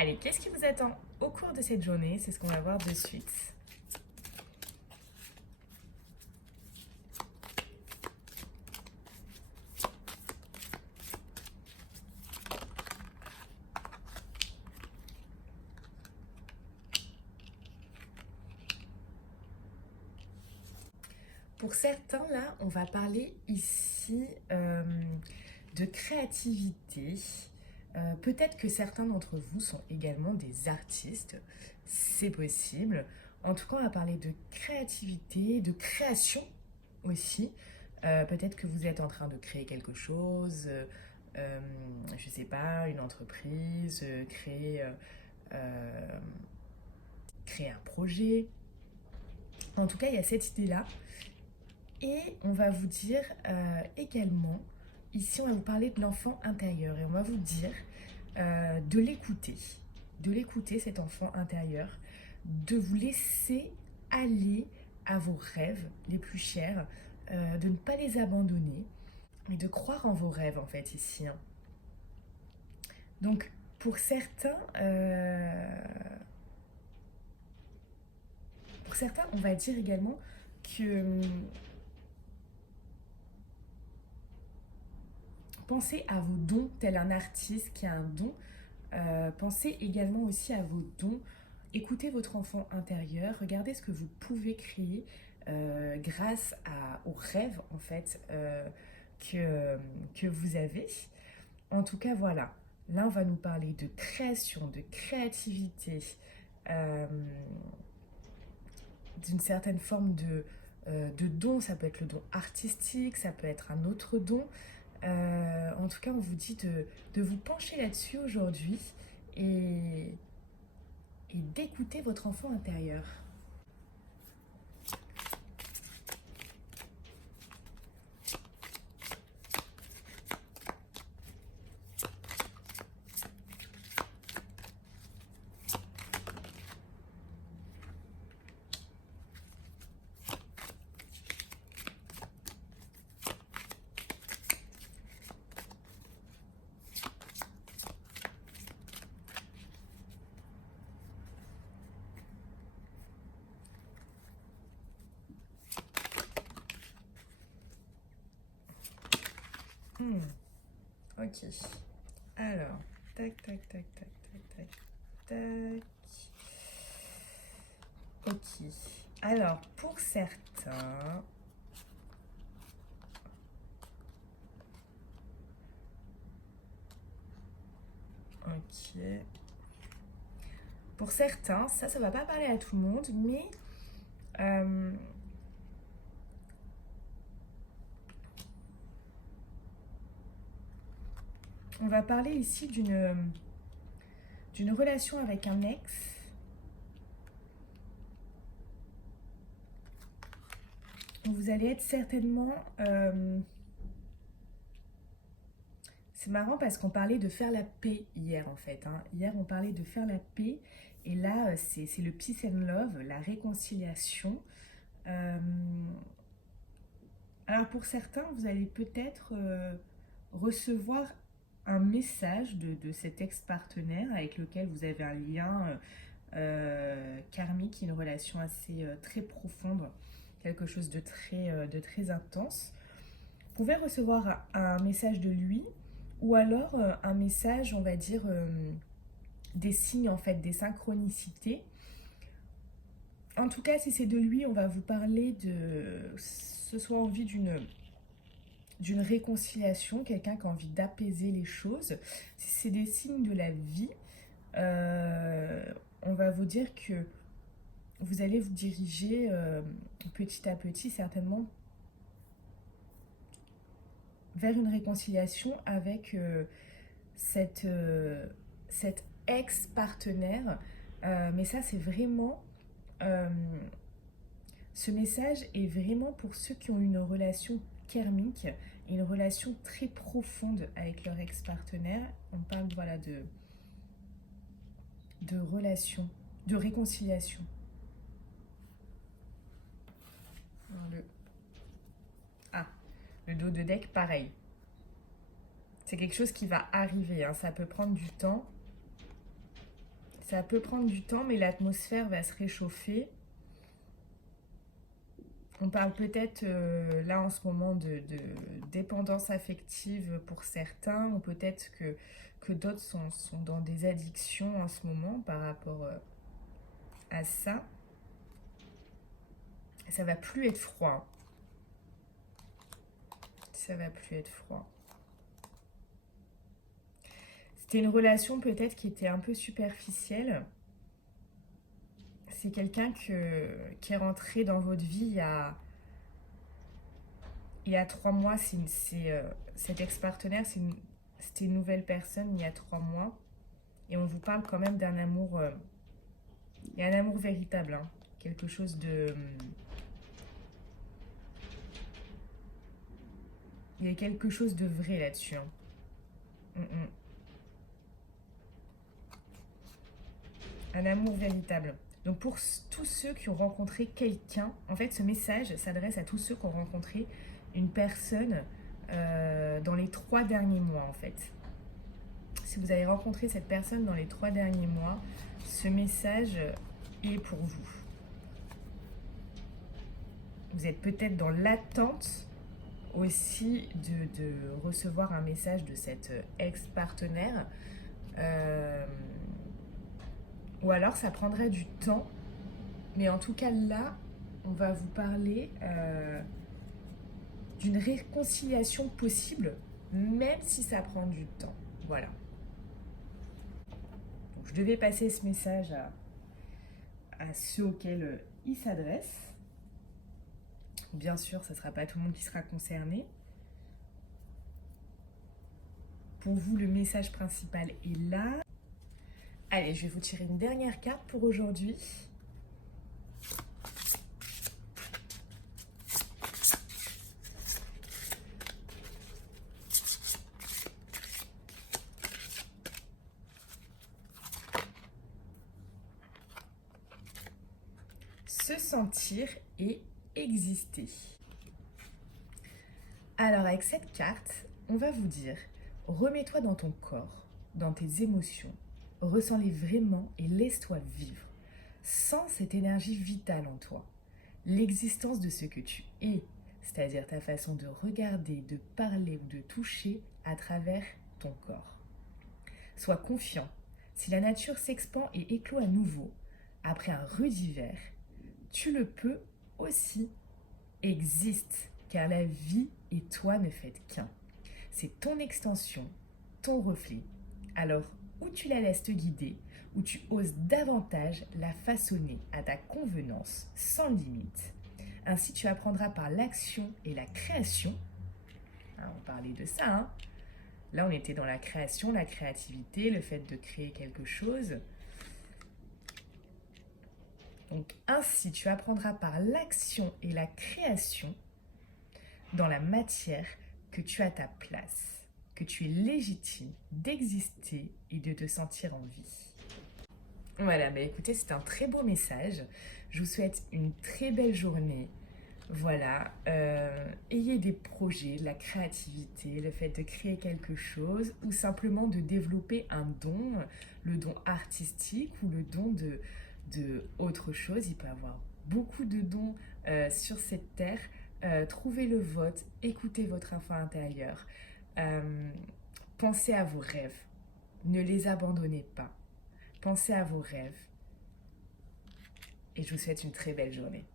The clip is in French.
Allez, qu'est-ce qui vous attend au cours de cette journée? C'est ce qu'on va voir de suite. Pour certains, là, on va parler ici de créativité. Peut-être que certains d'entre vous sont également des artistes, c'est possible. En tout cas, on va parler de créativité, de création aussi. Peut-être que vous êtes en train de créer quelque chose, je ne sais pas, une entreprise, euh, créer un projet. En tout cas, il y a cette idée-là. Et on va vous dire également, ici on va vous parler de l'enfant intérieur et on va vous dire de l'écouter cet enfant intérieur, de vous laisser aller à vos rêves les plus chers, de ne pas les abandonner, mais de croire en vos rêves en fait ici, hein. Donc pour certains, on va dire également que pensez à vos dons, tel un artiste qui a un don. Pensez également aussi à vos dons. Écoutez votre enfant intérieur. Regardez ce que vous pouvez créer grâce aux rêves en fait que vous avez. En tout cas, voilà. Là, on va nous parler de création, de créativité, euh, d'une certaine forme de don. Ça peut être le don artistique, ça peut être un autre don. En tout cas, on vous dit de vous pencher là-dessus aujourd'hui et, et d'écouter votre enfant intérieur. Hmm, ok. Alors, tac, tac, tac, tac, tac, tac, tac. Ok. Alors, pour certains, ok. Pour certains, ça va pas parler à tout le monde, mais euh, on va parler ici d'une relation avec un ex. Vous allez être certainement... c'est marrant parce qu'on parlait de faire la paix hier en fait, hein. Hier on parlait de faire la paix et là c'est le peace and love, la réconciliation. Euh, alors pour certains, vous allez peut-être recevoir un message de cet ex-partenaire avec lequel vous avez un lien karmique, une relation assez très profonde, quelque chose de très intense. Vous pouvez recevoir un message de lui ou alors un message, on va dire, des signes en fait, des synchronicités. En tout cas, si c'est de lui, on va vous parler de ce soit envie d'une réconciliation, quelqu'un qui a envie d'apaiser les choses. Si c'est des signes de la vie, on va vous dire que vous allez vous diriger petit à petit certainement vers une réconciliation avec cet ex-partenaire. Mais ça, c'est vraiment... euh, ce message est vraiment pour ceux qui ont une relation karmique, une relation très profonde avec leur ex-partenaire. On parle voilà, de relation, de réconciliation. Le, ah, le dos de deck, pareil. C'est quelque chose qui va arriver, hein. Ça peut prendre du temps. Ça peut prendre du temps, mais l'atmosphère va se réchauffer. On parle peut-être là en ce moment de dépendance affective pour certains, ou peut-être que d'autres sont dans des addictions en ce moment par rapport à ça. Ça va plus être froid. Ça va plus être froid. C'était une relation peut-être qui était un peu superficielle. C'est quelqu'un qui est rentré dans votre vie il y a 3 mois. Cet ex-partenaire, c'était une nouvelle personne il y a 3 mois. Et on vous parle quand même d'un amour. Il y a un amour véritable. Hein. Quelque chose de. Il y a quelque chose de vrai là-dessus. Hein. Un amour véritable. Donc pour tous ceux qui ont rencontré quelqu'un, en fait ce message s'adresse à tous ceux qui ont rencontré une personne dans les 3 derniers mois en fait. Si vous avez rencontré cette personne dans les 3 derniers mois, ce message est pour vous. Vous êtes peut-être dans l'attente aussi de recevoir un message de cet ex-partenaire. Ou alors ça prendrait du temps. Mais en tout cas là, on va vous parler d'une réconciliation possible, même si ça prend du temps. Voilà. Donc, je devais passer ce message à ceux auxquels il s'adresse. Bien sûr, ça ne sera pas tout le monde qui sera concerné. Pour vous, le message principal est là. Allez, je vais vous tirer une dernière carte pour aujourd'hui. Se sentir et exister. Alors avec cette carte, on va vous dire, remets-toi dans ton corps, dans tes émotions, ressens-les vraiment et laisse-toi vivre. Sens cette énergie vitale en toi, l'existence de ce que tu es, c'est-à-dire ta façon de regarder, de parler ou de toucher à travers ton corps. Sois confiant, si la nature s'expand et éclot à nouveau, après un rude hiver, tu le peux aussi. Existe, car la vie et toi ne faites qu'un. C'est ton extension, ton reflet. Alors, ou tu la laisses te guider, ou tu oses davantage la façonner à ta convenance, sans limite. Ainsi, tu apprendras par l'action et la création. Hein, on parlait de ça, hein. Là, on était dans la création, la créativité, le fait de créer quelque chose. Donc ainsi, tu apprendras par l'action et la création dans la matière que tu as ta place, que tu es légitime d'exister et de te sentir en vie. Voilà, bah écoutez, c'est un très beau message. Je vous souhaite une très belle journée. Voilà, ayez des projets, de la créativité, le fait de créer quelque chose ou simplement de développer un don, le don artistique ou le don de autre chose. Il peut y avoir beaucoup de dons sur cette terre. Trouvez le vôtre, écoutez votre enfant intérieur. Pensez à vos rêves, ne les abandonnez pas. Pensez à vos rêves et je vous souhaite une très belle journée.